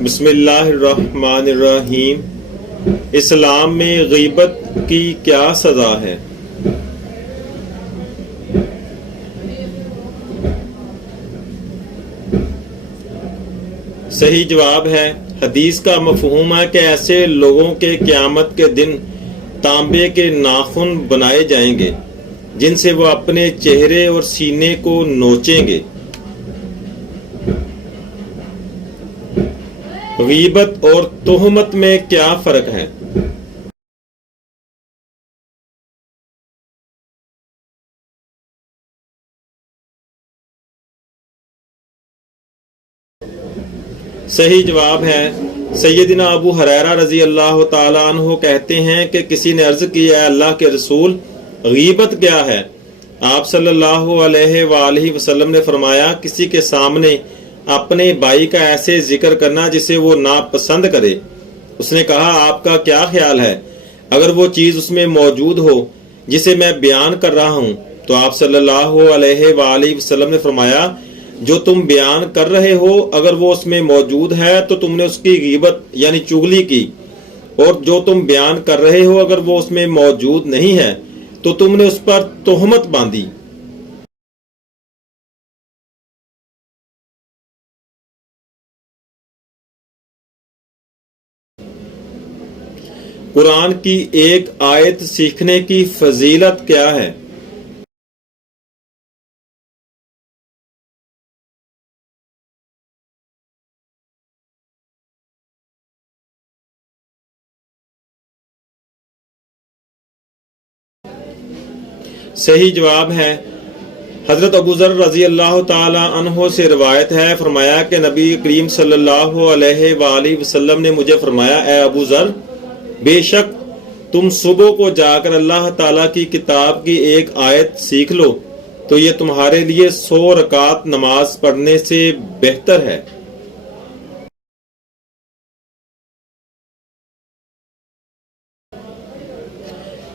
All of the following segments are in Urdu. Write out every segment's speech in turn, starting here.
بسم اللہ الرحمن الرحیم۔ اسلام میں غیبت کی کیا سزا ہے؟ صحیح جواب ہے، حدیث کا مفہوم ہے کہ ایسے لوگوں کے قیامت کے دن تانبے کے ناخن بنائے جائیں گے جن سے وہ اپنے چہرے اور سینے کو نوچیں گے۔ غیبت اور تہمت میں کیا فرق ہے؟ صحیح جواب ہے، سیدنا ابو ہریرہ رضی اللہ تعالیٰ عنہ کہتے ہیں کہ کسی نے عرض کی، اے اللہ کے رسول، غیبت کیا ہے؟ آپ صلی اللہ علیہ وآلہ وسلم نے فرمایا، کسی کے سامنے اپنے بھائی کا ایسے ذکر کرنا جسے وہ ناپسند کرے۔ اس نے کہا، آپ کا کیا خیال ہے اگر وہ چیز اس میں موجود ہو جسے میں بیان کر رہا ہوں؟ تو آپ صلی اللہ علیہ وآلہ وسلم نے فرمایا، جو تم بیان کر رہے ہو اگر وہ اس میں موجود ہے تو تم نے اس کی غیبت یعنی چغلی کی، اور جو تم بیان کر رہے ہو اگر وہ اس میں موجود نہیں ہے تو تم نے اس پر تہمت باندھی۔ قرآن کی ایک آیت سیکھنے کی فضیلت کیا ہے؟ صحیح جواب ہے، حضرت ابو ذر رضی اللہ تعالی عنہ سے روایت ہے، فرمایا کہ نبی کریم صلی اللہ علیہ وآلہ وسلم نے مجھے فرمایا، اے ابو ذر، بے شک تم صبح کو جا کر اللہ تعالیٰ کی کتاب کی ایک آیت سیکھ لو تو یہ تمہارے لیے 100 رکعت نماز پڑھنے سے بہتر ہے۔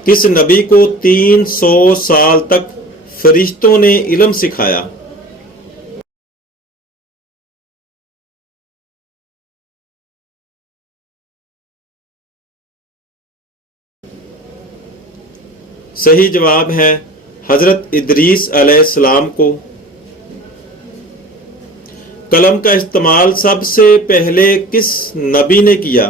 کس نبی کو 300 سال تک فرشتوں نے علم سکھایا؟ صحیح جواب ہے، حضرت ادریس علیہ السلام کو۔ قلم کا استعمال سب سے پہلے کس نبی نے کیا؟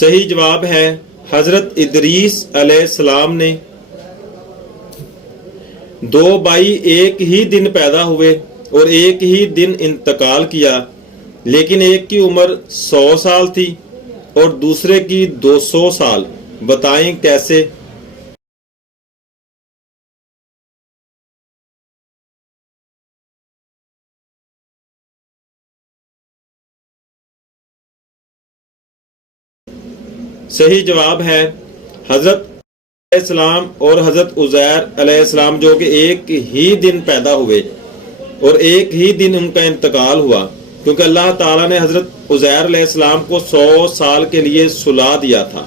صحیح جواب ہے، حضرت ادریس علیہ السلام نے۔ 2 بھائی ایک ہی دن پیدا ہوئے اور ایک ہی دن انتقال کیا، لیکن ایک کی عمر 100 سال تھی اور دوسرے کی 200 سال، بتائیں کیسے؟ صحیح جواب ہے، حضرت علیہ السلام اور حضرت عزیر علیہ السلام جو کہ ایک ہی دن پیدا ہوئے اور ایک ہی دن ان کا انتقال ہوا، کیونکہ اللہ تعالیٰ نے حضرت عزیر علیہ السلام کو 100 سال کے لیے سلا دیا تھا۔